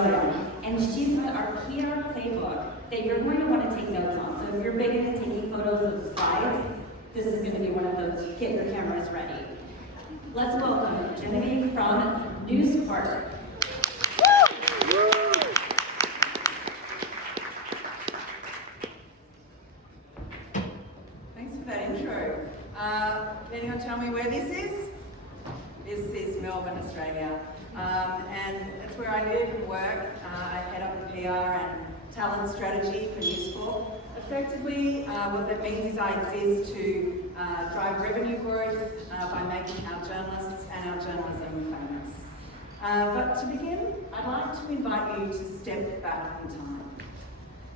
Australia, and she's got our PR playbook that you're going to want to take notes on. So if you're big into taking photos of slides, this is going to be one of those, get your cameras ready. Let's welcome Genevieve from News Corp. Thanks for that intro. Can anyone tell me where this is? This is Melbourne, Australia. And it's where I live and work. I head up the PR and talent strategy for News Corp. Effectively, what that means is I exist to drive revenue growth by making our journalists and our journalism famous. But to begin, I'd like to invite you to step back in time.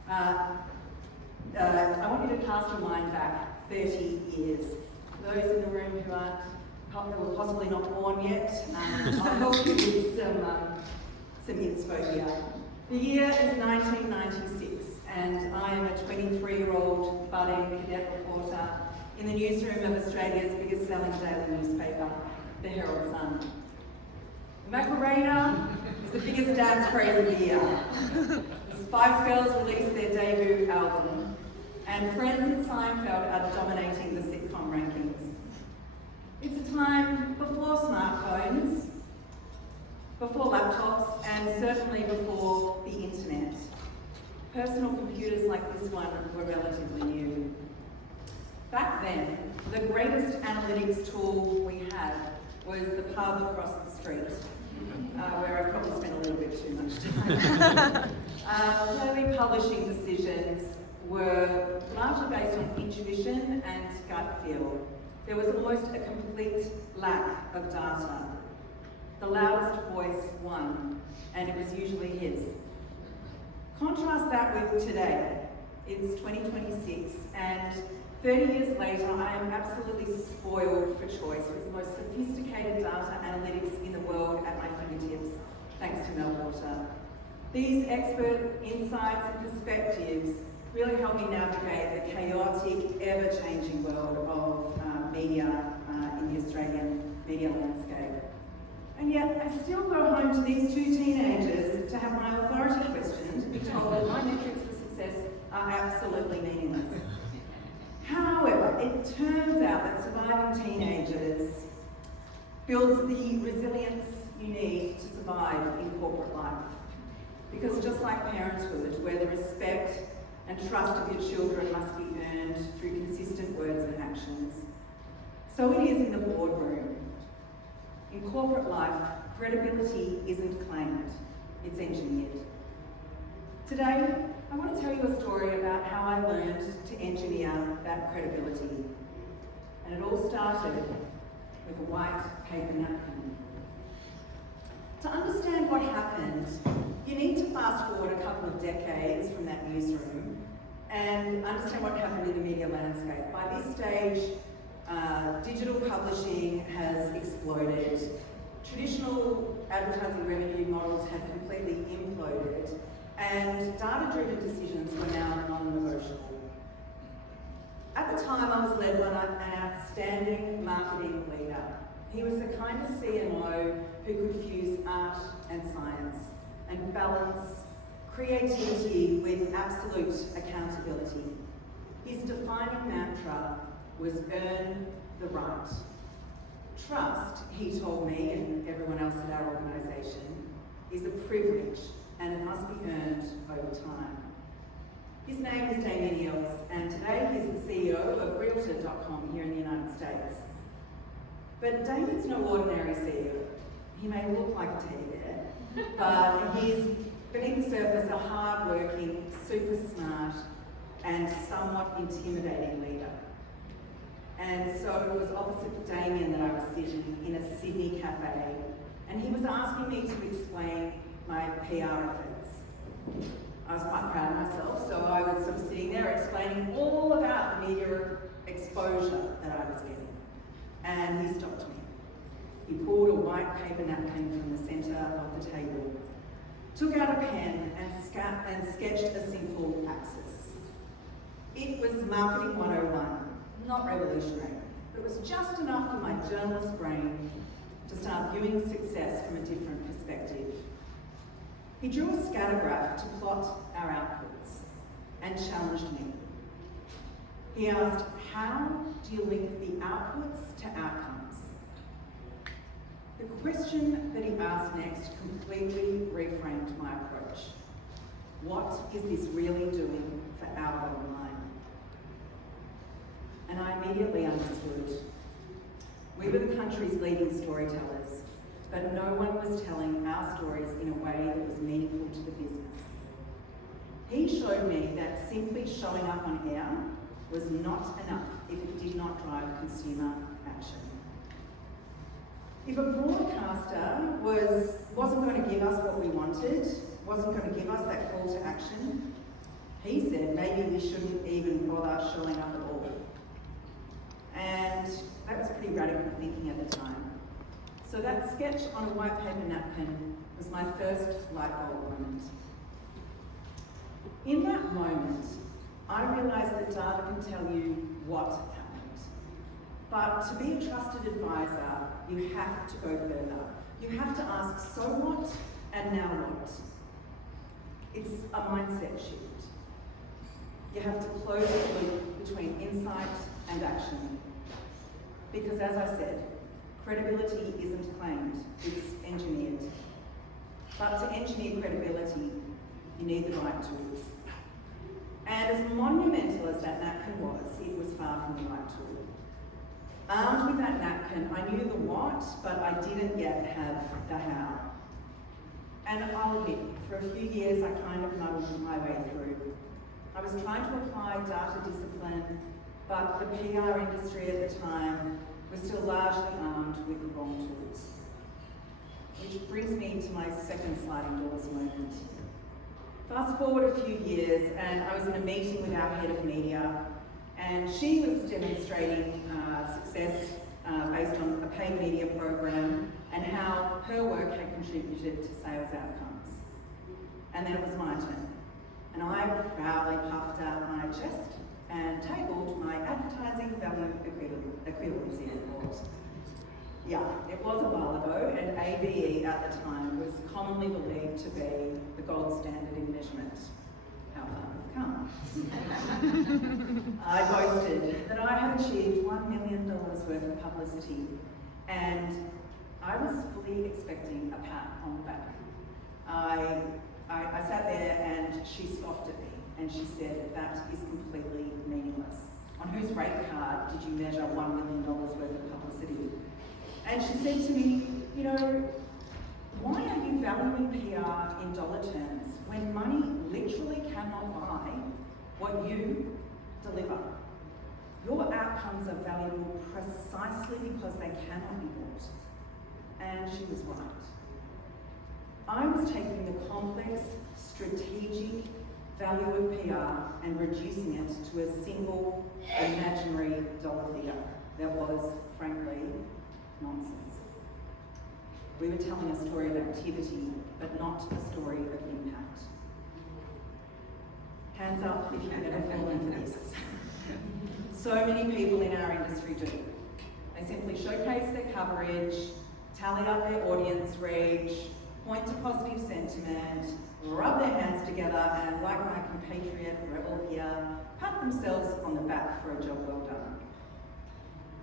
I want you to cast your mind back 30 years. For those in the room who are possibly not born yet, I'll help you with some inspo here. The year is 1996, and I am a 23-year-old budding cadet reporter in the newsroom of Australia's biggest selling daily newspaper, the Herald Sun. Macarena is the biggest dance craze of the year. The Spice Girls released their debut album, and Friends and Seinfeld are dominating the sitcom rankings. It's a time before smartphones, before laptops, and certainly before the internet. Personal computers like this one were relatively new. Back then, the greatest analytics tool we had was the pub across the street, where I probably spent a little bit too much time. Daily publishing decisions were largely based on intuition and gut feel. There was almost a complete lack of data. The loudest voice won, and it was usually his. Contrast that with today. It's 2026, and 30 years later, I am absolutely spoiled for choice with the most sophisticated data analytics in the world at my fingertips, thanks to Melwater. These expert insights and perspectives really help me navigate the chaotic, ever-changing world of media in the Australian media landscape. And yet, I still go home to these two teenagers to have my authority questioned, to be told that my metrics for success are absolutely meaningless. However, it turns out that surviving teenagers builds the resilience you need to survive in corporate life. Because just like parenthood, where the respect and trust of your children must be earned through consistent words and actions, so it is in the boardroom. In corporate life, credibility isn't claimed, it's engineered. Today, I want to tell you a story about how I learned to engineer that credibility. And it all started with a white paper napkin. To understand what happened, you need to fast forward a couple of decades from that newsroom and understand what happened in the media landscape. By this stage, digital publishing has exploded. Traditional advertising revenue models had completely imploded, and data-driven decisions were now non-negotiable. At the time, I was led by an outstanding marketing leader. He was the kind of CMO who could fuse art and science and balance creativity with absolute accountability. His defining mantra was earn the right. Trust, he told me and everyone else at our organisation, is a privilege and it must be earned over time. His name is Damien Eels, and today he's the CEO of Realtor.com here in the United States. But Damien's no ordinary CEO. He may look like a teddy bear, but he's beneath the surface a hard-working, super smart, and somewhat intimidating leader. And so it was opposite Damien that I was sitting in a Sydney cafe, and he was asking me to explain my PR efforts. I was quite proud of myself, so I was sort of sitting there explaining all about the media exposure that I was getting. And he stopped me. He pulled a white paper napkin from the centre of the table, took out a pen and sketched a simple axis. It was Marketing 101, not revolutionary, but it was just enough for my journalist brain to start viewing success from a different perspective. He drew a scatter graph to plot our outputs and challenged me. He asked, how do you link the outputs to outcomes? The question that he asked next completely reframed my approach. What is this really doing for our bottom line? And I immediately understood. We were the country's leading storytellers, but no one was telling our stories in a way that was meaningful to the business. He showed me that simply showing up on air was not enough if it did not drive consumer action. If a broadcaster wasn't going to give us what we wanted, wasn't going to give us that call to action, he said maybe we shouldn't even bother showing up at all. And that was pretty radical thinking at the time. So that sketch on a white paper napkin was my first light bulb moment. In that moment, I realised that data can tell you what happened. But to be a trusted advisor, you have to go further. You have to ask, so what and now what? It's a mindset shift. You have to close the loop between insight and action. Because as I said, credibility isn't claimed, it's engineered. But to engineer credibility, you need the right tools. And as monumental as that napkin was, it was far from the right tool. Armed with that napkin, I knew the what, but I didn't yet have the how. And I'll admit, for a few years I kind of muddled my way through. I was trying to apply data discipline, but the PR industry at the time was still largely armed with the wrong tools. Which brings me to my second sliding doors moment. Fast forward a few years, and I was in a meeting with our head of media, and she was demonstrating success based on a paid media program and how her work had contributed to sales outcomes. And then it was my turn. And I proudly puffed out my chest and tabled my advertising value equivalency report. Yeah, it was a while ago, and AVE at the time was commonly believed to be the gold standard in measurement. How far we've come. I boasted that I had achieved $1 million worth of publicity, and I was fully expecting a pat on the back. I sat there and she scoffed at me, and she said, that is completely meaningless. On whose rate card did you measure $1 million worth of publicity? And she said to me, you know, why are you valuing PR in dollar terms when money literally cannot buy what you deliver? Your outcomes are valuable precisely because they cannot be bought. And she was right. I was taking the complex, strategic value of PR and reducing it to a single, imaginary dollar figure that was, frankly, nonsense. We were telling a story of activity, but not a story of impact. Hands up if you've ever fallen for this. So many people in our industry do. They simply showcase their coverage, tally up their audience reach, point to positive sentiment, rub their hands together, and like my compatriot rebel here, pat themselves on the back for a job well done.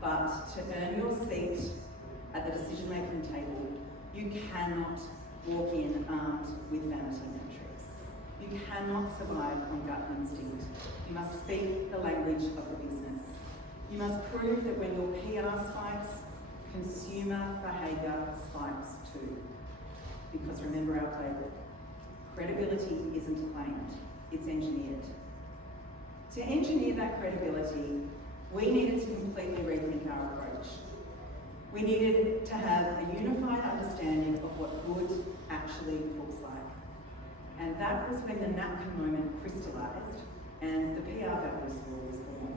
But to earn your seat at the decision-making table, you cannot walk in armed with vanity metrics. You cannot survive on gut instinct. You must speak the language of the business. You must prove that when your PR spikes, consumer behaviour spikes too. Because remember our playbook, credibility isn't claimed, it's engineered. To engineer that credibility, we needed to completely rethink our approach. We needed to have a unified understanding of what good actually looks like. And that was when the napkin moment crystallised and the PR value score was born.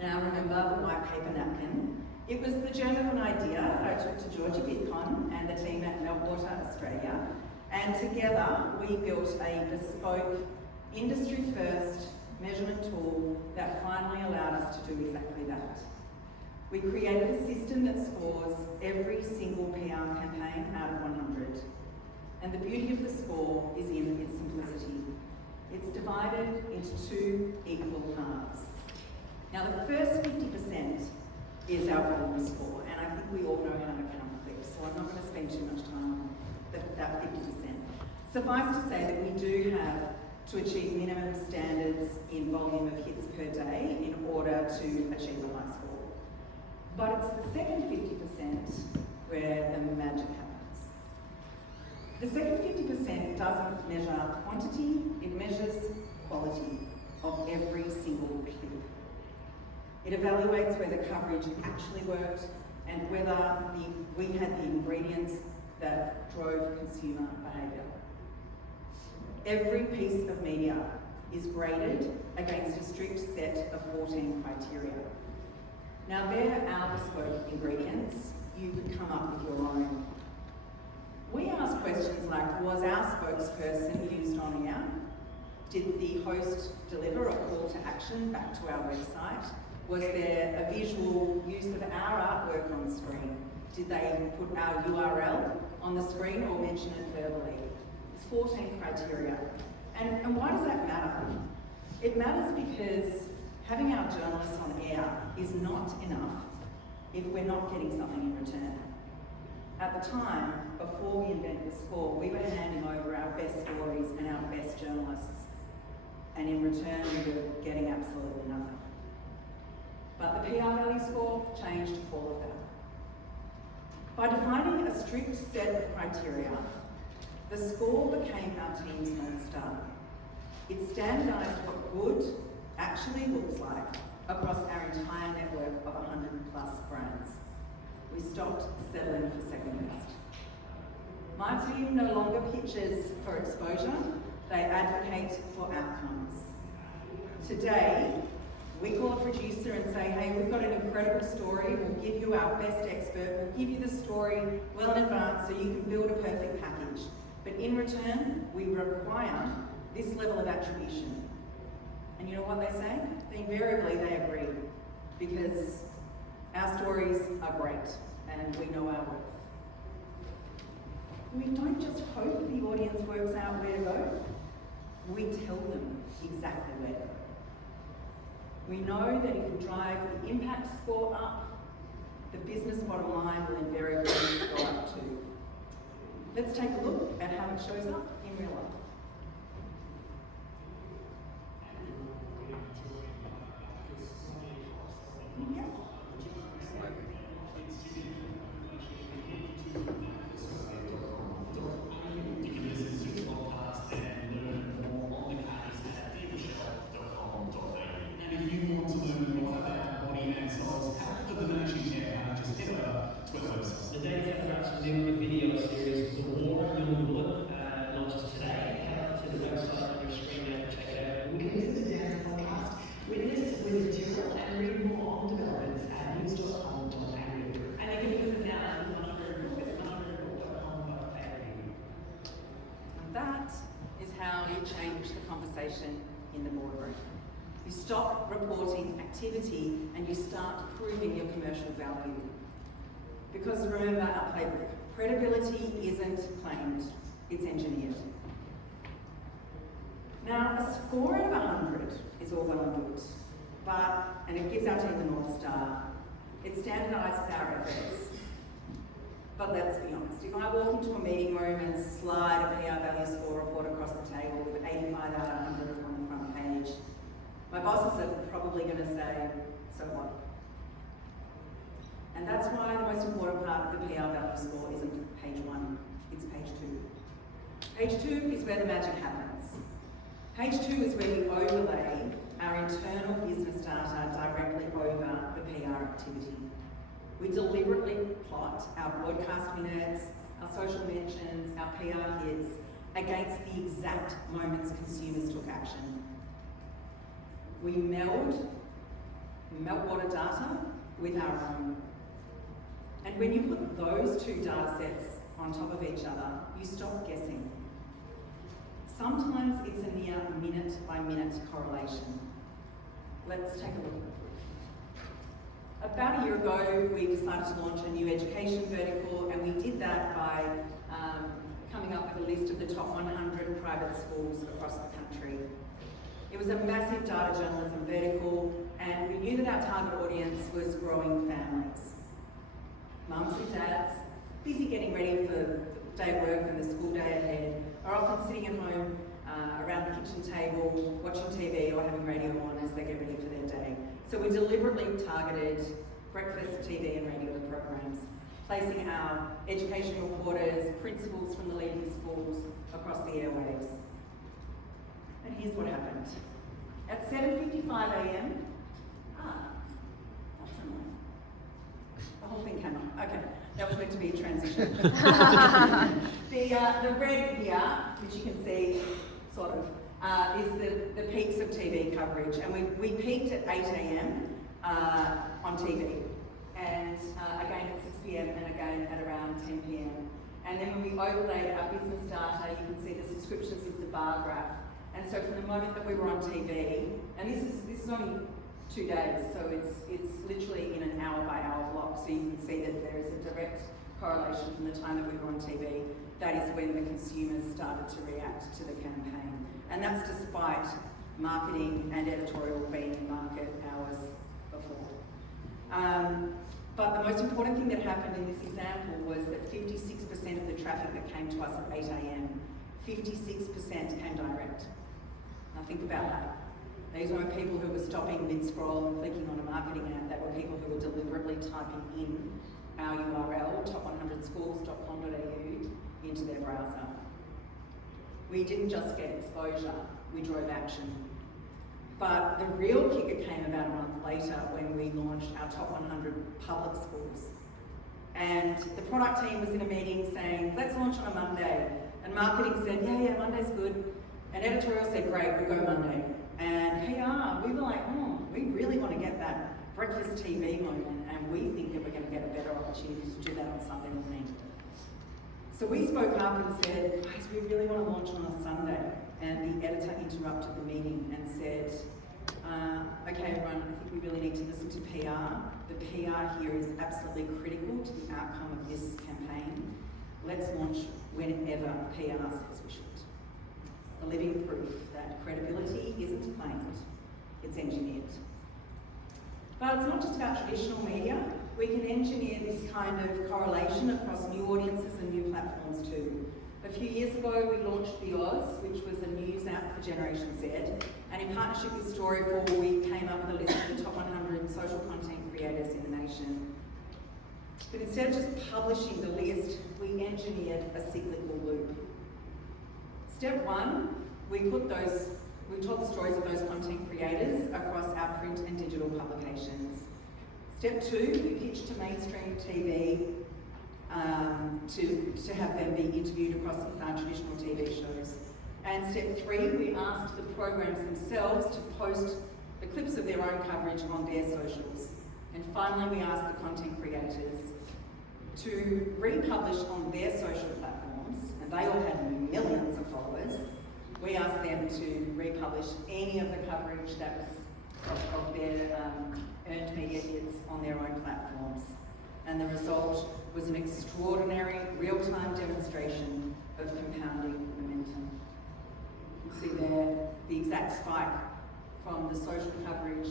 Now remember the white paper napkin. It was the germ of an idea that I took to Georgia Bitcon and the team at Meltwater Australia, and together we built a bespoke, industry-first measurement tool that finally allowed us to do exactly that. We created a system that scores every single PR campaign out of 100. And the beauty of the score is in its simplicity. It's divided into two equal halves. Now the first 50% is our volume score, and I think we all know how to count clicks, so I'm not going to spend too much time on that 50%. Suffice to say that we do have to achieve minimum standards in volume of hits per day in order to achieve a high score. But it's the second 50% where the magic happens. The second 50% doesn't measure quantity, it measures quality of every single clip. It evaluates whether coverage actually worked and whether we had the ingredients that drove consumer behaviour. Every piece of media is graded against a strict set of 14 criteria. Now they're our bespoke ingredients. You could come up with your own. We ask questions like, was our spokesperson used on air? Did the host deliver a call to action back to our website? Was there a visual use of our artwork on screen? Did they put our URL on the screen or mention it verbally? It's 14 criteria. And why does that matter? It matters because having our journalists on air is not enough if we're not getting something in return. At the time, before we invented the score, we were handing over our best stories and our best journalists, and in return we were getting absolutely nothing. But the PR value score changed all of that. By defining a strict set of criteria, the score became our team's North Star. It standardised what good actually looks like across our entire network of 100 plus brands. We stopped settling for second best. My team no longer pitches for exposure, they advocate for outcomes. Today, we call a producer and say, hey, we've got an incredible story, we'll give you our best expert, we'll give you the story well in advance so you can build a perfect package. But in return, we require this level of attribution. And you know what they say? Invariably they agree, because our stories are great and we know our worth. We don't just hope the audience works out where to go, we tell them exactly where to go. We know that if we drive the impact score up, the business bottom line will invariably go up too. Let's take a look at how it shows up in real life. Yeah. The data about the new video series, The War, You'll, not just today. Head up to the website on your screen now to check it out. We can listen to Dan's podcast, witness material, and read more on developments at news.com.au. And you can visit now at muchbetter.com.au. And that is how you change the conversation in the boardroom. You stop reporting activity and you start proving your commercial value. Because remember our playbook, credibility isn't claimed, it's engineered. Now, a score out of 100 is all well and good, and it gives our team the North Star. It standardises our efforts. But let's be honest, if I walk into a meeting room and slide a PR value score report across the table with 85 out of 100 on the front page, my bosses are probably going to say, so what? And that's why the most important part of the PR value score isn't page 1, it's page 2. Page 2 is where the magic happens. Page 2 is where we overlay our internal business data directly over the PR activity. We deliberately plot our broadcast minutes, our social mentions, our PR hits against the exact moments consumers took action. We meld meltwater data with our own. And when you put those two data sets on top of each other, you stop guessing. Sometimes it's a near minute-by-minute correlation. Let's take a look. About a year ago, we decided to launch a new education vertical, and we did that by coming coming up with a list of the top 100 private schools across the country. It was a massive data journalism vertical, and we knew that our target audience was growing families. Mums and dads, busy getting ready for the day at work and the school day ahead, are often sitting at home around the kitchen table, watching TV or having radio on as they get ready for their day. So we deliberately targeted breakfast TV and radio programs, placing our educational reporters, principals from the leading schools across the airwaves. And here's what happened. At 7:55 a.m, that's annoying. The whole thing came up. Okay, that was meant to be a transition. The red here, which you can see, sort of, is the peaks of TV coverage. And we peaked at 8 a.m. On TV. And again at 6 p.m. and again at around 10 p.m. And then when we overlaid our business data, you can see the subscriptions is the bar graph. And so from the moment that we were on TV, and this is only 2 days, so it's literally in an hour-by-hour block, so you can see that there is a direct correlation from the time that we were on TV. That is when the consumers started to react to the campaign. And that's despite marketing and editorial being in market hours before. But the most important thing that happened in this example was that 56% of the traffic that came to us at 8 a.m, 56% came direct. Now think about that. These weren't people who were stopping mid-scroll and clicking on a marketing ad. They were people who were deliberately typing in our URL, top100schools.com.au, into their browser. We didn't just get exposure, we drove action. But the real kicker came about a month later when we launched our top 100 public schools. And the product team was in a meeting saying, let's launch on a Monday. And marketing said, yeah, Monday's good. And editorial said, great, we'll go Monday. And PR, we were like, we really want to get that breakfast TV moment, and we think that we're going to get a better opportunity to do that on Sunday morning. So we spoke up and said, guys, we really want to launch on a Sunday. And the editor interrupted the meeting and said, okay everyone, I think we really need to listen to PR. The PR here is absolutely critical to the outcome of this campaign. Let's launch whenever PR says we should. The living proof that credibility isn't claimed, it's engineered. But it's not just about traditional media. We can engineer this kind of correlation across new audiences and new platforms too. A few years ago, we launched The Oz, which was a news app for Generation Z, and in partnership with Storyful, we came up with a list of the top 100 social content creators in the nation. But instead of just publishing the list, we engineered a cyclical loop. Step one, we told the stories of those content creators across our print and digital publications. Step two, we pitched to mainstream TV to have them be interviewed across traditional TV shows. And step three, we asked the programs themselves to post the clips of their own coverage on their socials. And finally, we asked the content creators to republish on their social platforms, and they all had millions of followers. We asked them to republish any of the coverage that was of their earned media hits on their own platforms. And the result was an extraordinary real-time demonstration of compounding momentum. You can see there the exact spike from the social coverage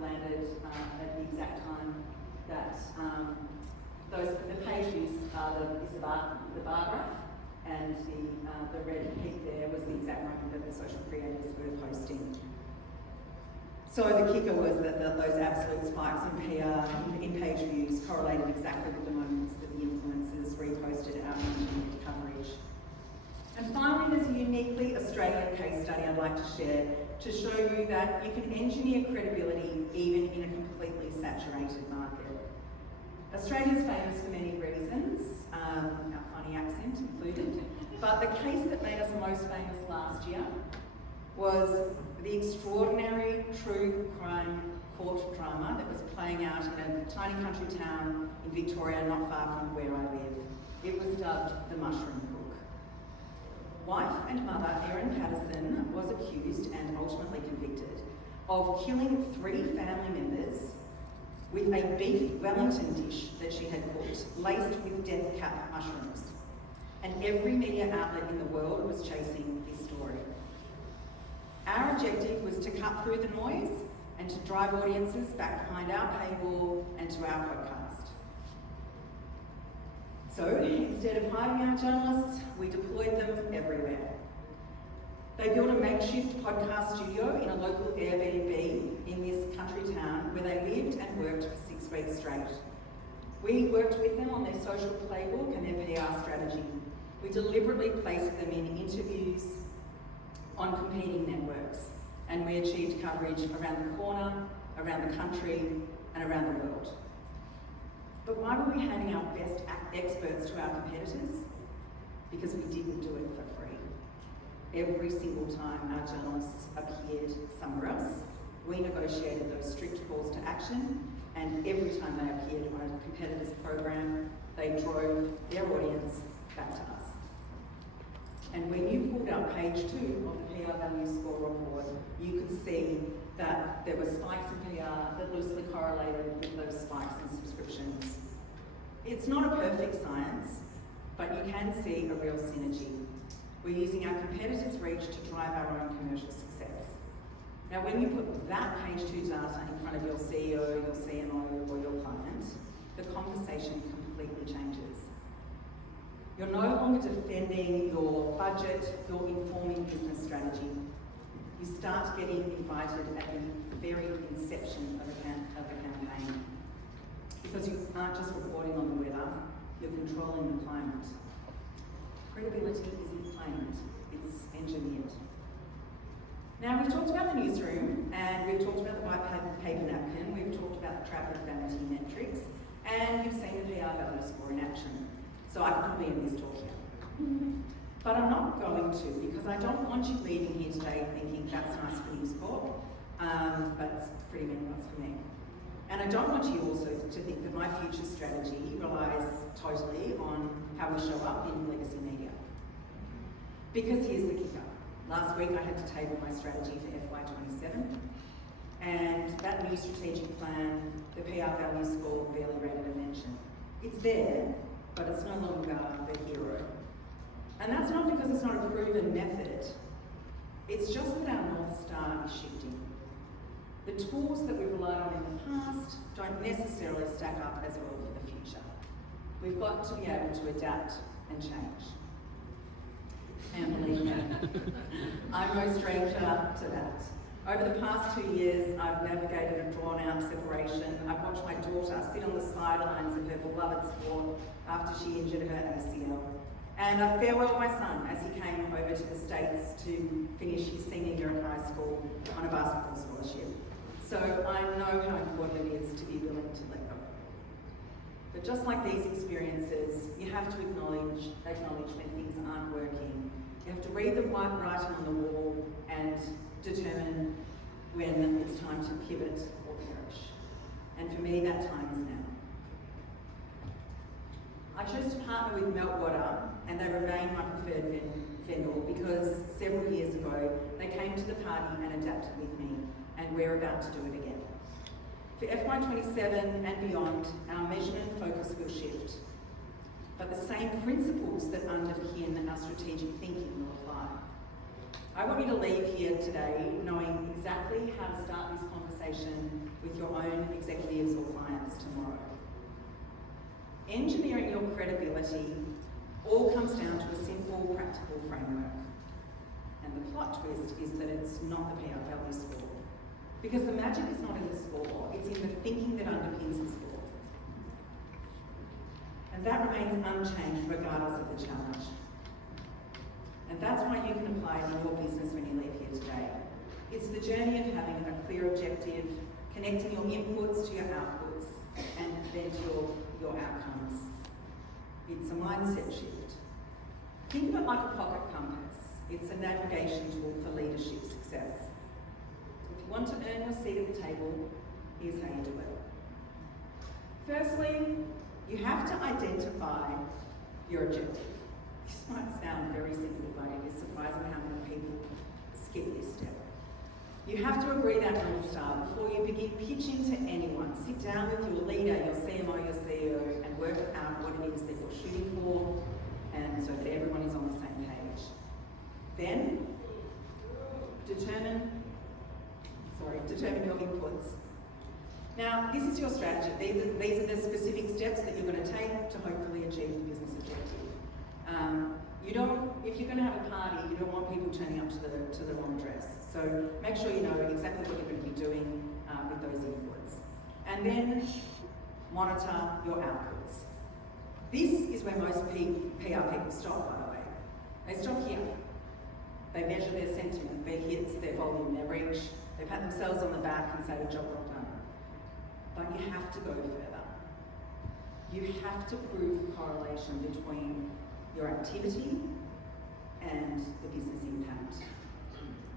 landed at the exact time that the page views is the bar graph, and the red peak there was the exact moment that the social creators were posting. So the kicker was that those absolute spikes in PR, in page views, correlated exactly with the moments that the influencers reposted our coverage. And finally, there's a uniquely Australian case study I'd like to share to show you that you can engineer credibility even in a completely saturated market. Australia's famous for many reasons, our funny accent included, but the case that made us most famous last year was the extraordinary true crime court drama that was playing out in a tiny country town in Victoria not far from where I live. It was dubbed the Mushroom Cook. Wife and mother Erin Patterson was accused and ultimately convicted of killing 3 family members with a beef Wellington dish that she had cooked, laced with death cap mushrooms. and every media outlet in the world was chasing this story. Our objective was to cut through the noise and to drive audiences back behind our paywall and to our podcast. So instead of hiding our journalists, we deployed them everywhere. They built a makeshift podcast studio in a local Airbnb in this country town where they lived and worked for 6 weeks straight. We worked with them on their social playbook and their PR strategy. We deliberately placed them in interviews on competing networks, and we achieved coverage around the corner, around the country, and around the world. But why were we handing our best experts to our competitors? Because we didn't do it for free. Every single time our journalists appeared somewhere else, we negotiated those strict calls to action, and every time they appeared on a competitor's program, they drove their audience back to us. And when you pulled out page 2 of the PR Value Score report, you could see that there were spikes in PR that loosely correlated with those spikes in subscriptions. It's not a perfect science, but you can see a real synergy. We're using our competitors' reach to drive our own commercial success. Now, when you put that page 2 data in front of your CEO, your CMO, or your client, the conversation completely changes. You're no longer defending your budget, you're informing business strategy. You start getting invited at the very inception of a campaign. Because you aren't just reporting on the weather, you're controlling the climate. Credibility isn't claimed, it's engineered. Now, we've talked about the newsroom, and we've talked about the white paper napkin, we've talked about the trap of vanity metrics, and you've seen the PR value score in action. So I could probably end this talk here. But I'm not going to, because I don't want you leaving here today thinking that's nice for News Corp, but it's pretty meaningless for me. And I don't want you also to think that my future strategy relies totally on how we show up in legacy media. Because here's the kicker. Last week I had to table my strategy for FY27, and that new strategic plan, the PR value score, barely rated a mention. It's there, but it's no longer the hero. And that's not because it's not a proven method, it's just that our North Star is shifting. The tools that we relied on in the past don't necessarily stack up as well for the future. We've got to be able to adapt and change. And believe me, I'm no stranger to that. Over the past 2 years, I've navigated a drawn-out separation. I've watched my daughter sit on the sidelines of her beloved sport after she injured her ACL. And I farewelled my son as he came over to the States to finish his senior year in high school on a basketball scholarship. So I know how important it is to be willing to let go. But just like these experiences, you have to acknowledge when things aren't working. You have to read the white writing on the wall and determine when it's time to pivot or perish. And for me, that time is now. I chose to partner with Meltwater, and they remain my preferred vendor because several years ago, they came to the party and adapted with me, and we're about to do it again. For FY27 and beyond, our measurement focus will shift, but the same principles that underpin our strategic thinking will apply. I want you to leave here today knowing exactly how to start this conversation with your own executives or clients tomorrow. Engineering your credibility all comes down to a simple, practical framework. And the plot twist is that it's not the PR value score. Because the magic is not in the score, it's in the thinking that underpins the score. And that remains unchanged regardless of the challenge. And that's why you can apply it in your business when you leave here today. It's the journey of having a clear objective, connecting your inputs to your outputs, and then to your outcomes. It's a mindset shift. Think of it like a pocket compass. It's a navigation tool for leadership success. If you want to earn your seat at the table, here's how you do it. Firstly, you have to identify your objective. This might sound very simple, but it is surprising how many people skip this step. You have to agree that North Star before you begin pitching to anyone. Sit down with your leader, your CMO, your CEO, and work out what it is that you're shooting for. and so that everyone is on the same page. Then, determine your inputs. Now, this is your strategy. These are the specific steps that you're going to take to hopefully achieve the business objective. If you're going to have a party, you don't want people turning up to the wrong dress. So make sure you know exactly what you're going to be doing with those inputs. And then monitor your outputs. This is where most PR people stop, by the way. They stop here. They measure their sentiment, their hits, their volume, their reach. They pat themselves on the back and say, job well done. But you have to go further. You have to prove the correlation between your activity and the business impact.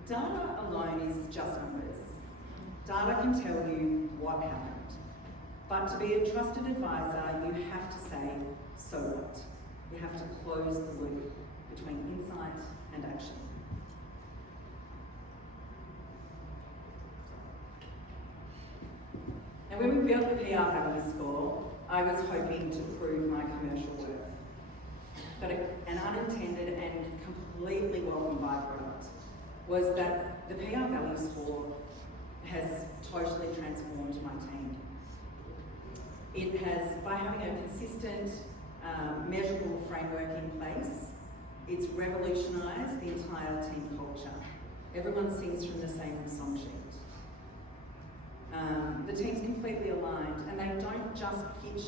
Data alone is just numbers. Data can tell you what happened. But to be a trusted advisor, you have to say, so what? You have to close the loop between insight and action. And when we built the PR value score, I was hoping to prove my commercial worth. But an unintended and completely welcome byproduct was that the PR value score has totally transformed my team. It has, by having a consistent, measurable framework in place, it's revolutionised the entire team culture. Everyone sings from the same song sheet. The team's completely aligned, and they don't just pitch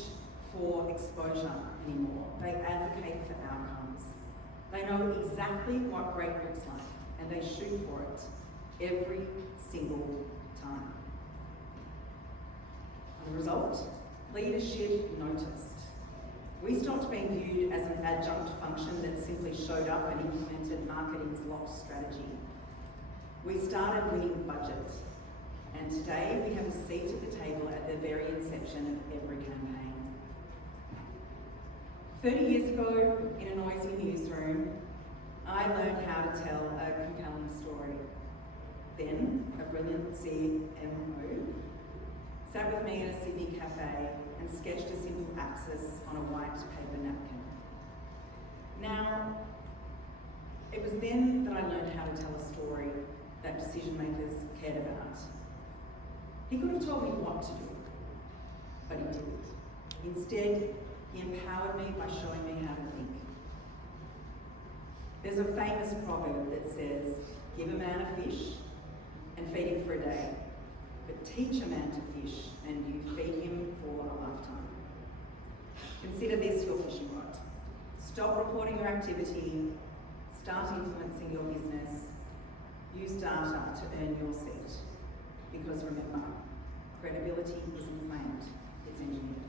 for exposure anymore. They advocate for outcomes. They know exactly what great looks like, and they shoot for it every single time. The result? Leadership noticed. We stopped being viewed as an adjunct function that simply showed up and implemented marketing's locked strategy. We started winning budget, and today we have a seat at the table at the very inception of every campaign. 30 years ago, in a noisy newsroom, I learned how to tell a compelling story. Then, a brilliant CMO sat with me at a Sydney cafe and sketched a simple axis on a white paper napkin. Now, it was then that I learned how to tell a story that decision makers cared about. He could have told me what to do, but he didn't. Instead, he empowered me by showing me how to think. There's a famous proverb that says, give a man a fish and feed him for a day, but teach a man to fish and you feed him for a lifetime. Consider this your fishing rod. Stop reporting your activity, start influencing your business, use data to earn your seat. Because remember, credibility isn't claimed, it's engineered.